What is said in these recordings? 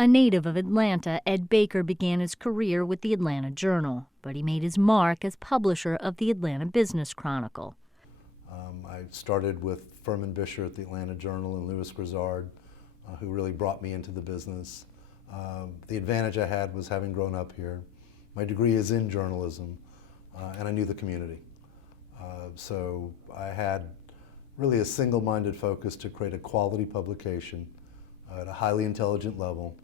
A native of Atlanta, Ed Baker began his career with the Atlanta Journal, but he made his mark as publisher of the Atlanta Business Chronicle. I started with Furman Bisher at the Atlanta Journal and Louis Grizzard, who really brought me into the business. The advantage I had was having grown up here. My degree is in journalism, and I knew the community. So I had really a single-minded focus to create a quality publication at a highly intelligent level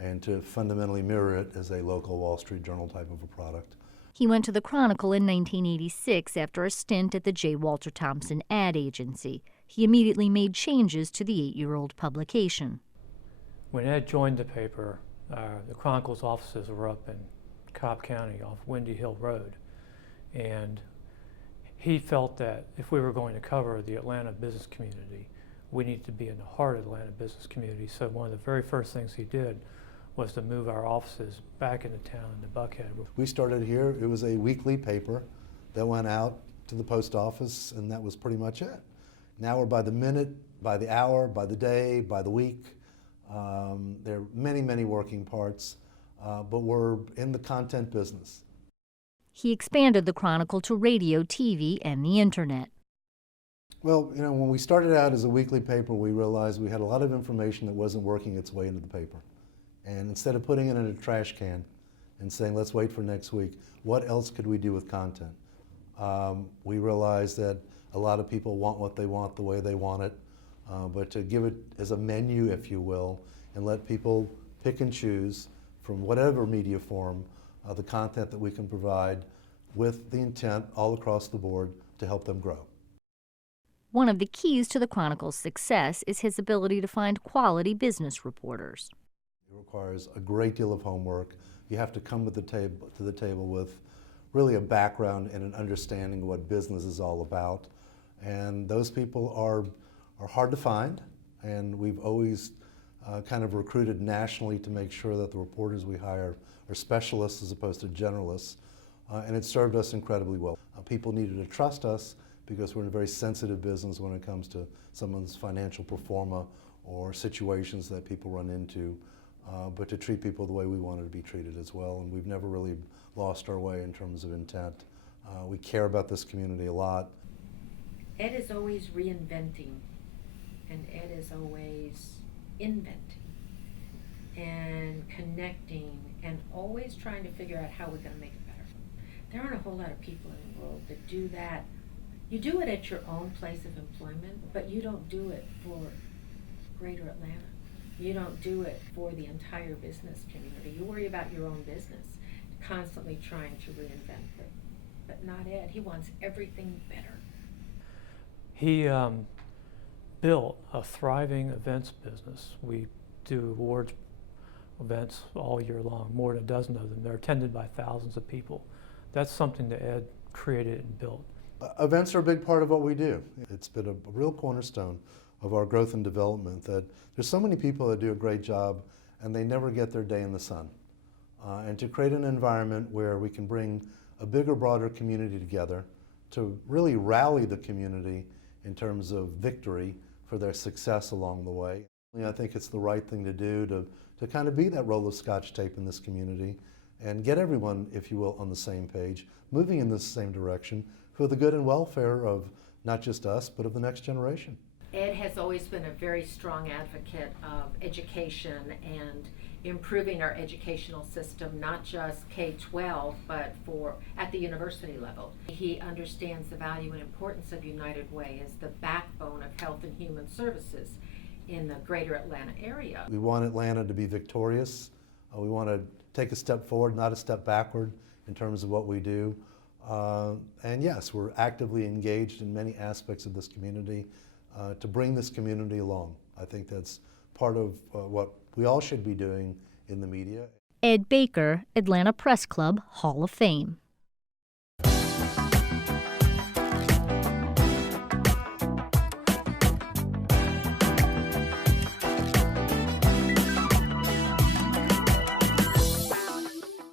and to fundamentally mirror it as a local Wall Street Journal type of a product. He went to the Chronicle in 1986 after a stint at the J. Walter Thompson ad agency. He immediately made changes to the 8-year-old publication. When Ed joined the paper, the Chronicle's offices were up in Cobb County off Windy Hill Road, and he felt that if we were going to cover the Atlanta business community, we needed to be in the heart of the Atlanta business community. So one of the very first things he did was to move our offices back into town in Buckhead. We started here. It was a weekly paper that went out to the post office, and that was pretty much it. Now we're by the minute, by the hour, by the day, by the week. There are many, many working parts, but we're in the content business. He expanded the Chronicle to radio, TV, and the internet. Well, you know, when we started out as a weekly paper, we realized we had a lot of information that wasn't working its way into the paper. And instead of putting it in a trash can and saying, let's wait for next week, what else could we do with content? We realized that a lot of people want what they want the way they want it, but to give it as a menu, if you will, and let people pick and choose from whatever media form the content that we can provide with the intent all across the board to help them grow. One of the keys to the Chronicle's success is his ability to find quality business reporters. It requires a great deal of homework. You have to come to the table with really a background and an understanding of what business is all about. And those people are hard to find, and we've always kind of recruited nationally to make sure that the reporters we hire are specialists as opposed to generalists, and it served us incredibly well. People needed to trust us because we're in a very sensitive business when it comes to someone's financial pro forma or situations that people run into, but to treat people the way we wanted to be treated as well, and we've never really lost our way in terms of intent. We care about this community a lot. Ed is always reinventing, and Ed is always inventing and connecting and always trying to figure out how we're going to make it better. There aren't a whole lot of people in the world that do that. You do it at your own place of employment, but you don't do it for Greater Atlanta. You don't do it for the entire business community. You worry about your own business, constantly trying to reinvent it. But not Ed. He wants everything better. He built a thriving events business. We do awards events all year long, more than a dozen of them. They're attended by thousands of people. That's something that Ed created and built. Events are a big part of what we do. It's been a real cornerstone of our growth and development that there's so many people that do a great job and they never get their day in the sun. And to create an environment where we can bring a bigger, broader community together to really rally the community in terms of victory for their success along the way. I think it's the right thing to do to kind of be that roll of Scotch tape in this community and get everyone, if you will, on the same page, moving in the same direction for the good and welfare of not just us, but of the next generation. Ed has always been a very strong advocate of education and improving our educational system, not just K-12, but at the university level. He understands the value and importance of United Way as the backbone of health and human services in the greater Atlanta area. We want Atlanta to be victorious. We want to take a step forward, not a step backward in terms of what we do. And yes, we're actively engaged in many aspects of this community to bring this community along. I think that's part of what we all should be doing in the media. Ed Baker, Atlanta Press Club Hall of Fame.